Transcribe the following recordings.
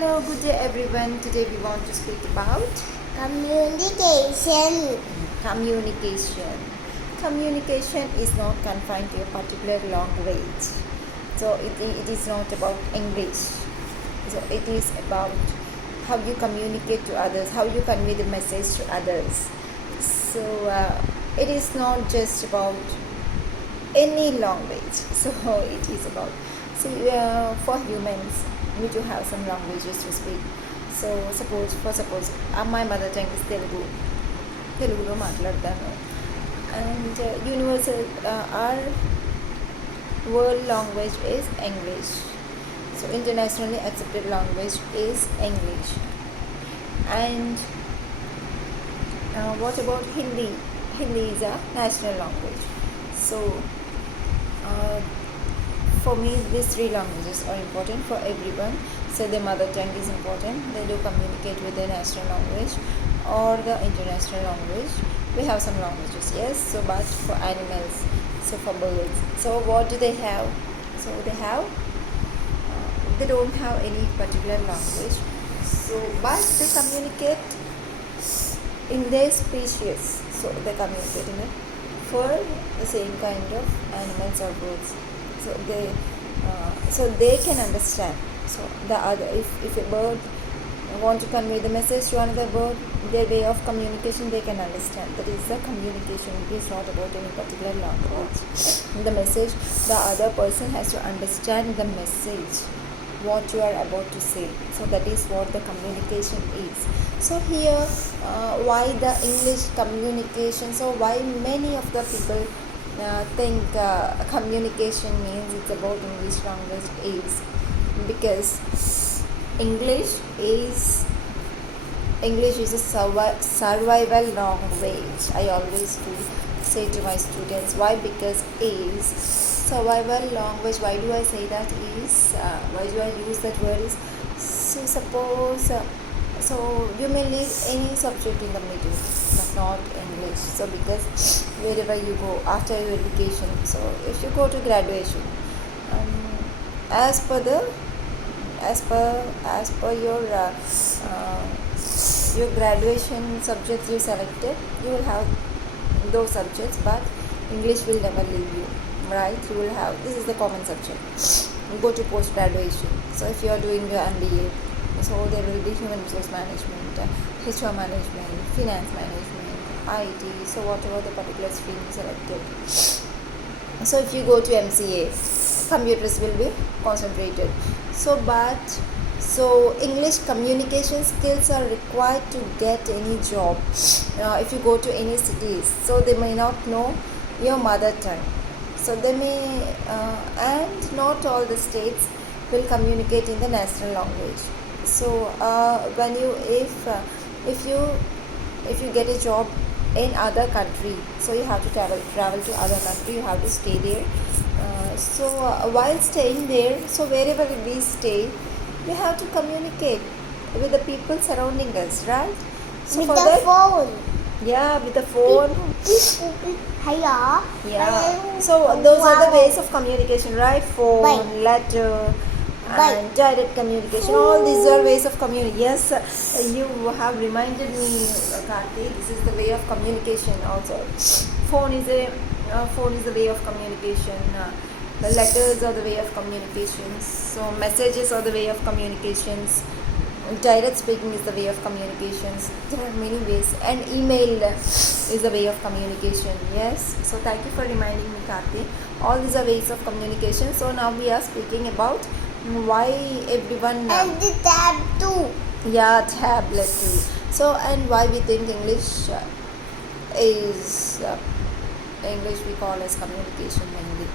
Hello, good day everyone. Today we want to speak about Communication. communication. Communication is not confined to a particular language. So it is not about English. So it is about how you communicate to others, how you convey the message to others. So it is not just about any language. So it is about for humans we do have some languages to speak. So suppose my mother tongue is తెలుగులో మాట్లాడతాను and universal our world language is English. So internationally accepted language is English. And what about Hindi? Hindi is a national language. So for me these three languages are important for everyone. So the mother tongue is important. They do communicate with the national language or the international language. We have some languages, yes. So but for animals, so for birds, so what do they have? So they don't have any particular language. So but they communicate in their species. So they communicate in it for the same kind of animals or birds. So they can understand. So the other, if a bird want to convey the message to another bird, their way of communication they can understand. That is the communication. It is not about any particular language. The message, the other person has to understand the message what you are about to say. So that is what the communication is. So here why the English communication, so why many of the people think communication means it's about English language is because English is a survival language. I always say to my students, why? Because is survival language. Why do I say that is why do I use that word is, so suppose so you may leave any subject in the middle but not English. So because wherever you go after your education, so if you go to graduation, as per your graduation subjects you selected, you will have those subjects, but English will never leave you, right? You will have, this is the common subject. You go to post graduation, so if you are doing your MBA, so there will be human resource management, HR management, finance management, IT, so whatever the particular stream you selected. So if you go to MCA, computers will be concentrated. So English communication skills are required to get any job. If you go to any cities, so they may not know your mother tongue. So they may and not all the states will communicate in the national language. So when you if you get a job in other country, so you have to travel to other country, you have to stay there. So while staying there, so wherever we stay, we have to communicate with the people surrounding us, right? So With for the that, phone. yeah, with the phone. Hiya. Yeah. So those are the ways of communication, right? Phone, Bye. letter, Bye. and direct communication. All these are ways of communication. Yes, you have reminded me, Karthi. This is the way of communication. Also, phone is a way of communication. The letters are the way of communications. So messages are the way of communications. Direct speaking is the way of communications. There are many ways, and email is a way of communication. Yes, so thank you for reminding me, Karthi. All these are ways of communication. So now we are speaking about why everyone And the tab too. yeah, tablet too. So and why we think English is English we call as communication mainly.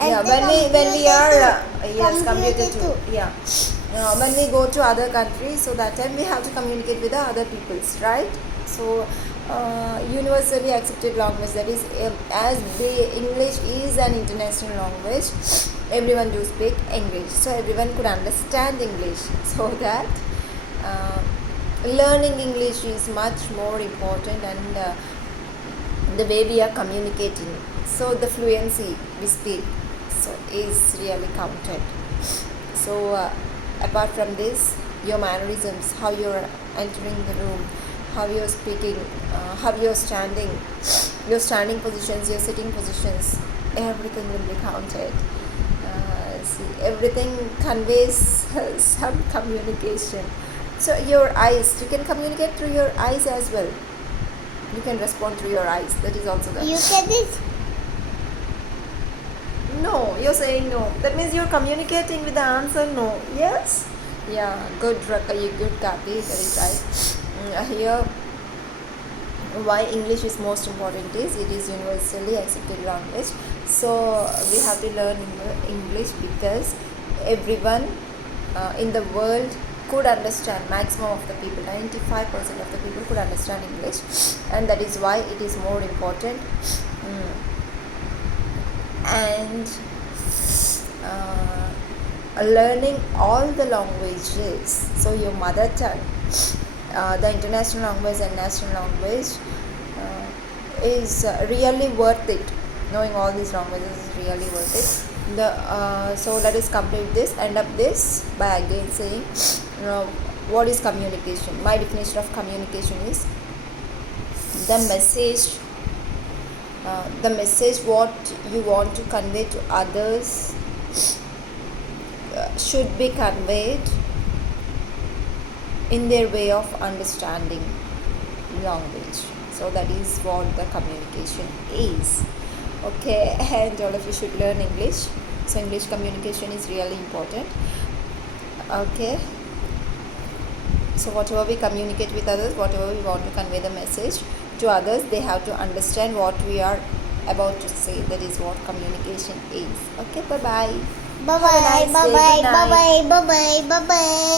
And Yeah, the when we are yes, computer computer too. too. Yeah, when we go to other countries, so that time we have to communicate with the other peoples, right? So universally accepted language, that is as the English is an international language, everyone do speak English, so everyone could understand English. So that learning English is much more important, and the way we are communicating, so the fluency we speak, so is really counted. So apart from this, your mannerisms, how you're entering the room, how you're speaking, how you're standing, your standing positions, your sitting positions, everything will be counted. See, everything conveys some communication. So your eyes, you can communicate through your eyes as well. You can respond through your eyes. That is also the. You said it. No, you're saying no. That means you're communicating with the answer no. Yes? Yeah, good Rakayi, good Kathy, that is right. Here, why English is most important is it is universally accepted language. So we have to learn English because everyone in the world could understand, maximum of the people, 95% of the people could understand English, and that is why it is more important. And learning all the languages, so your mother tongue, the international language and national language is really worth it. Knowing all these languages is really worth it. So let us complete this, end up this by again saying what is communication. My definition of communication is the message what you want to convey to others should be conveyed in their way of understanding language. So that is what the communication is. Okay, and all of you should learn English. So English communication is really important. Okay, so whatever we communicate with others, whatever we want to convey the message to others, they have to understand what we are about to say. That is what communication is. Okay, bye bye. Bye bye. Bye bye. Bye bye. Bye bye. Bye bye.